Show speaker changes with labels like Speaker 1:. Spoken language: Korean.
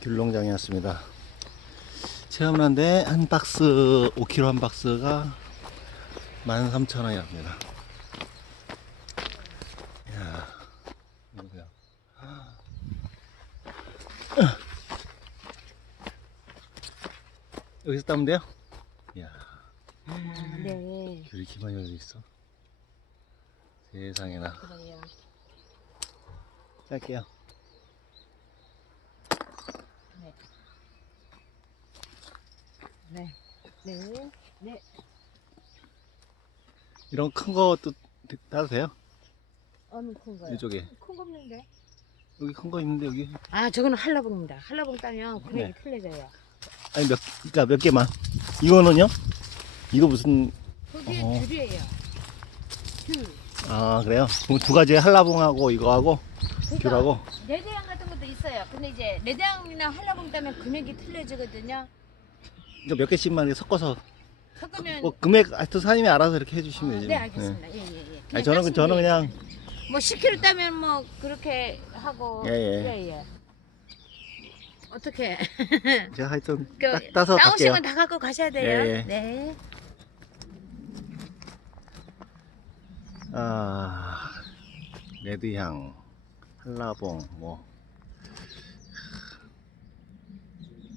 Speaker 1: 귤농장이었습니다. 체험란데 한 박스 5kg 한 박스가 13,000원이랍니다. 이야, 이거야. 여기서 따면 돼요? 이야,
Speaker 2: 네.
Speaker 1: 귤이 많이 열려 있어. 세상에나.
Speaker 2: 그래요.
Speaker 1: 할게요.
Speaker 2: 네. 네. 네.
Speaker 1: 이런 큰 것도 따도 돼요?
Speaker 2: 어느 큰 거요?
Speaker 1: 이쪽에.
Speaker 2: 큰 거 없는데.
Speaker 1: 여기 큰 거 있는데 여기.
Speaker 2: 아, 저거는 한라봉입니다. 한라봉 따면 금액이
Speaker 1: 네.
Speaker 2: 틀려져요.
Speaker 1: 아니 몇, 그러니까 몇 개만. 이거는요? 이거 무슨
Speaker 2: 그게
Speaker 1: 어.
Speaker 2: 귤이에요. 귤.
Speaker 1: 아 그래요? 그럼 두 가지 한라봉하고 이거하고
Speaker 2: 그러니까
Speaker 1: 귤하고
Speaker 2: 레드향 같은 것도 있어요. 근데 이제 레드향이나 한라봉 따면 금액이 틀려지거든요.
Speaker 1: 몇 개씩만 섞어서
Speaker 2: 섞으면
Speaker 1: 뭐 금액 하여튼 사장님이 알아서 이렇게 해주시면
Speaker 2: 아,
Speaker 1: 되지.
Speaker 2: 네,
Speaker 1: 뭐.
Speaker 2: 알겠습니다. 예, 예, 예.
Speaker 1: 아니 저는
Speaker 2: 따시면
Speaker 1: 저는. 그냥
Speaker 2: 뭐 10kg 따면 뭐 그렇게 하고
Speaker 1: 예, 예.
Speaker 2: 예, 예. 어떻게
Speaker 1: 제가 하여튼
Speaker 2: 그,
Speaker 1: 따, 따서 갈게요.
Speaker 2: 나오시면 다 갖고 가셔야 돼요.
Speaker 1: 예, 예.
Speaker 2: 네.
Speaker 1: 아 레드향, 한라봉 뭐